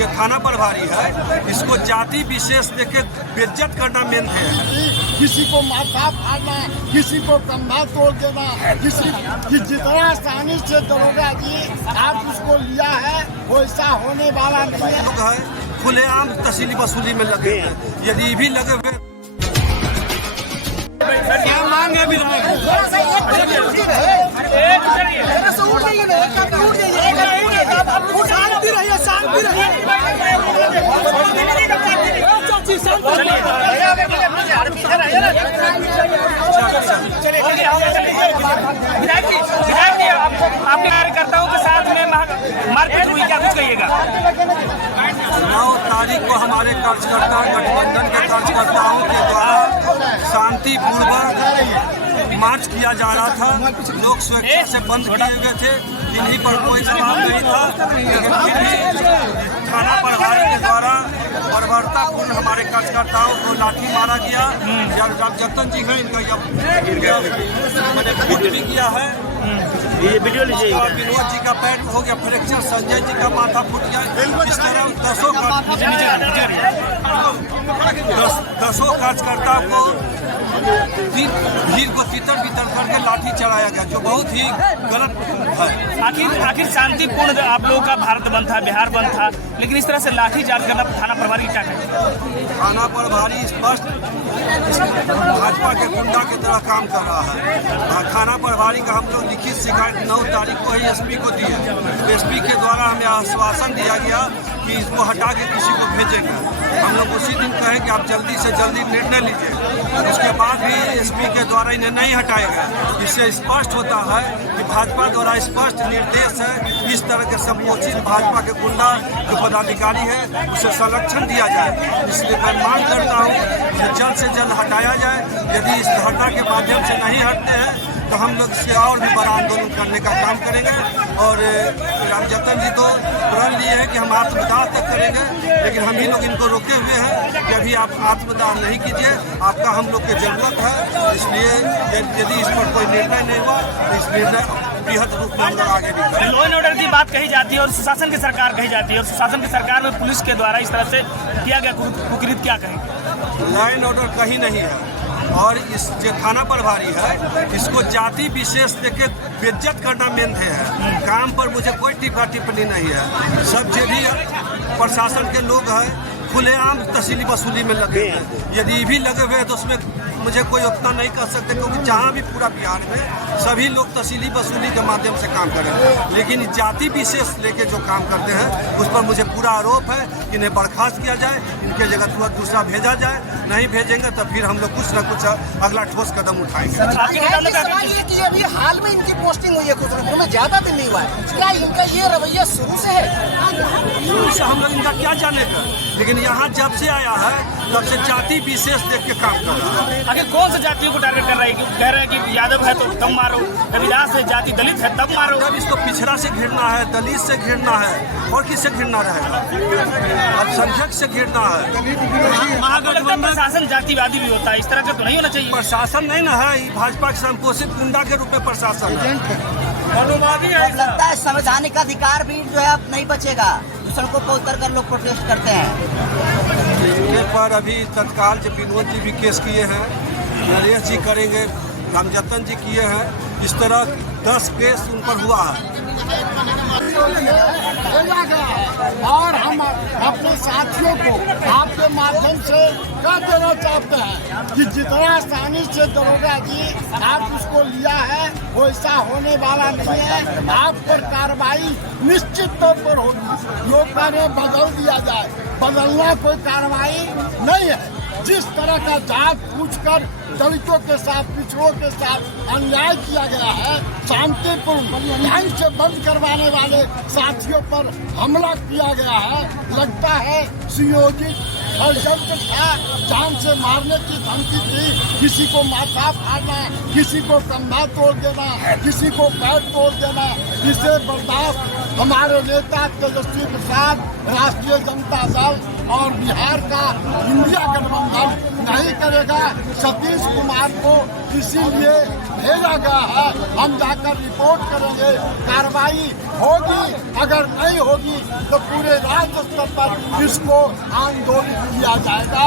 जो थाना प्रभारी है इसको जाति विशेष देके बेइज्जत करना मेन है। किसी को माथा फाड़ना, किसी को कंधा तोड़ देना, जितना आसानी से दरोगा जी आप उसको लिया है वैसा होने वाला नहीं है। खुलेआम तहसीली वसूली में लगे हैं, यदि भी लगे हुए क्या मांग है विधायक? शांति रहिए, शांति रहिए। आपके कार्यकर्ताओं के साथ में मारपीट हुई, क्या कुछ कहिएगा? 9 तारीख को हमारे कार्यकर्ता गठबंधन के कार्यकर्ताओं के द्वारा शांतिपूर्वक मार्च किया जा रहा था। लोग स्वेच्छा से बंद किए हुए थे, इन्हीं पर कोई जवाब नहीं था, लेकिन फिर भी थाना प्रभारी के द्वारा बर्बरतापूर्ण हमारे कार्यकर्ताओं को लाठी मारा गया। जब जतन जी हैं इनका भी किया है, ये वीडियो लीजिए। और विनोद जी का पैर हो गया फ्रैक्चर, संजय जी का माथा फूट गया। इस तरह दसों कार्यकर्ताओं को भीड़ को तितर बितर करके लाठी चढ़ाया गया, जो बहुत ही गलत है। आखिर शांतिपूर्ण आप लोगों का भारत बंद था, बिहार बंद था, लेकिन इस तरह से लाठी चार्ज करना थाना प्रभारी क्या करें? थाना प्रभारी स्पष्ट भाजपा के गुंडा की तरह काम कर रहा है। थाना प्रभारी का हम लोग लिखित शिकायत 9 तारीख को ही एसपी को दिए। एसपी के द्वारा हमें आश्वासन दिया गया कि इसको हटा के किसी को भेजेंगे। हम लोग उसी दिन कहे कि आप जल्दी से जल्दी निर्णय लीजिए। उसके बाद भी एसपी के द्वारा इन्हें नहीं हटाएगा। इससे स्पष्ट होता है कि भाजपा द्वारा स्पष्ट निर्देश है इस तरह के संकोचित भाजपा के गुंडा जो पदाधिकारी है उसे संरक्षण दिया जाए। इसलिए मैं मांग करता हूँ कि जल्द से जल्द हटाया जाए। यदि इस धरना के माध्यम से नहीं हटते हैं तो हम लोग इससे और भी बड़ा आंदोलन करने का काम करेंगे। और रामजतन जी तो प्रण लिए हैं कि हम आत्मदाह तक करेंगे, लेकिन हम ही लोग इनको रोके हुए हैं कि अभी आप आत्मदाह नहीं कीजिए, आपका हम लोग की जरूरत है। इसलिए यदि इस पर कोई निर्णय नहीं हुआ तो इस निर्णय बृहद रूप में हम लोग आगे भी लॉ एंड ऑर्डर की बात कही जाती है और सुशासन की सरकार कही जाती है, और सुशासन की सरकार में पुलिस के द्वारा इस तरह से किया गया कुकृत, क्या कहेंगे? लॉ एंड ऑर्डर कहीं नहीं है। और इस जो थाना प्रभारी है इसको जाति विशेष देके बेइज्जत करना मेन है। काम पर मुझे कोई टिप्पा टिप्पणी नहीं है। सब जो भी प्रशासन के लोग हैं खुलेआम तहसीली वसूली में लगे हैं, यदि भी लगे हुए हैं तो उसमें मुझे कोई उतना नहीं कर सकते, क्योंकि जहाँ भी पूरा बिहार में सभी लोग तहसीली वसूली के माध्यम से काम करें। लेकिन जाति विशेष लेके जो काम करते हैं उस पर मुझे पूरा आरोप है कि इन्हें बर्खास्त किया जाए, इनके जगह तुरंत दूसरा भेजा जाए। नहीं भेजेंगे तो फिर हम लोग कुछ न कुछ अगला ठोस कदम उठाएंगे। कि अभी हाल में इनकी पोस्टिंग हुई है खुसरूपुर में, ज्यादा दिन नहीं हुआ है, क्या इनका ये रवैया शुरू से है? शुरू से हम लोग इनका क्या जाने का, लेकिन यहाँ जब से आया है तब से जाति विशेष देख के काम कर रहा है। आखिर कौन सा जातियों को टारगेट कर रहा है? कह रहे हैं कि यादव है तो तब मारो, रविदास है, जाति दलित है तब मारो। तब इसको पिछड़ा से घिरना है, दलित से घिरना है, और किससे घिरना रहेगा? अल्पसंख्यक से घिरना है। महागठबंधन प्रशासन जातिवादी भी होता है, इस तरह का तो नहीं होना चाहिए। प्रशासन नहीं ना है, भाजपा के संपोषित गुंडा के रूप में प्रशासन है। लगता है संवैधानिक अधिकार भी जो है अब नहीं बचेगा, सड़कों पर उतर कर लोग प्रोटेस्ट करते हैं। इनके पर अभी तत्काल जो विनोद जी भी केस किए हैं, नरेश जी करेंगे, रामजतन जी किए हैं, इस तरह 10 केस उन पर हुआ है। और हम अपने साथियों को आपके माध्यम से कह देना चाहते हैं कि जितना आसानी से दरोगा जी आप उसको लिया है वैसा होने वाला नहीं है। आप पर कार्रवाई निश्चित तौर पर होगी। लोग कार्य बदल दिया जाए, बदलना कोई कार्रवाई नहीं है। जिस तरह का जात पूछकर दलितों के साथ, पिछड़ों के साथ अन्याय किया गया है, शांतिपूर्ण लाइन से बंद करवाने वाले साथियों पर हमला किया गया है, लगता है सुयोजित षड्यंत्र था। जान से मारने की धमकी थी, किसी को माथा फाड़ना, किसी को कंधा तोड़ देना, किसी को पैर तोड़ देना, इसे बर्दाश्त हमारे नेता तेजस्वी प्रसाद, राष्ट्रीय जनता दल और बिहार का इंडिया गठबंधन नहीं करेगा। सतीश कुमार को इसीलिए भेजा गया है, हम जाकर रिपोर्ट करेंगे, कार्रवाई होगी, अगर नहीं होगी तो पूरे राज्य स्तर पर इसको आंदोलित किया जाएगा।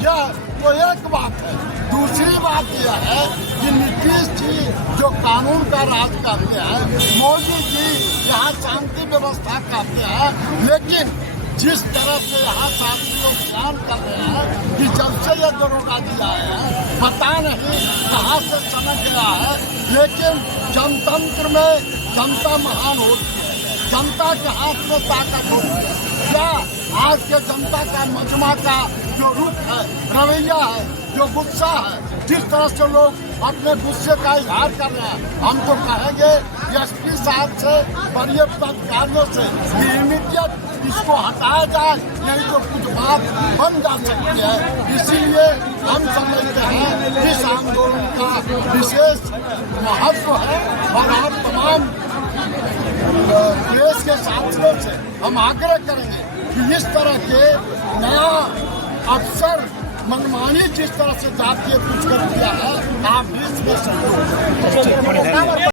यह तो एक बात है। दूसरी बात यह है कि नीतीश जी जो कानून का राज करते हैं, मोदी जी यहाँ शांति व्यवस्था करते हैं, लेकिन जिस तरह से यहाँ शांति लोग काम कर रहे हैं कि जब से ये दरोगा जी आए हैं पता नहीं कहाँ से चमक गया है, लेकिन जनतंत्र में जनता महान होती है, जनता के हाथ में ताकत होती है। क्या आज के जनता का मजमा का जो रूप है, रवैया है, जो गुस्सा है, जिस तरह से लोग अपने गुस्से का इजहार कर रहे हैं, हम तो कहेंगे एसपी साहब से, बड़े पदाधिकारियों से कि इमीडिएट इसको हटाया जाए, नहीं तो कुछ बात बन जा सकती है। इसीलिए हम समझते हैं इस आंदोलन का विशेष महत्व है और हम तमाम देश के साथियों से हम आग्रह करेंगे कि इस तरह के नया अफसर मनमानी जिस तरह से जातीय कुछ कर दिया है, आप भी इसमें सहयोग करें।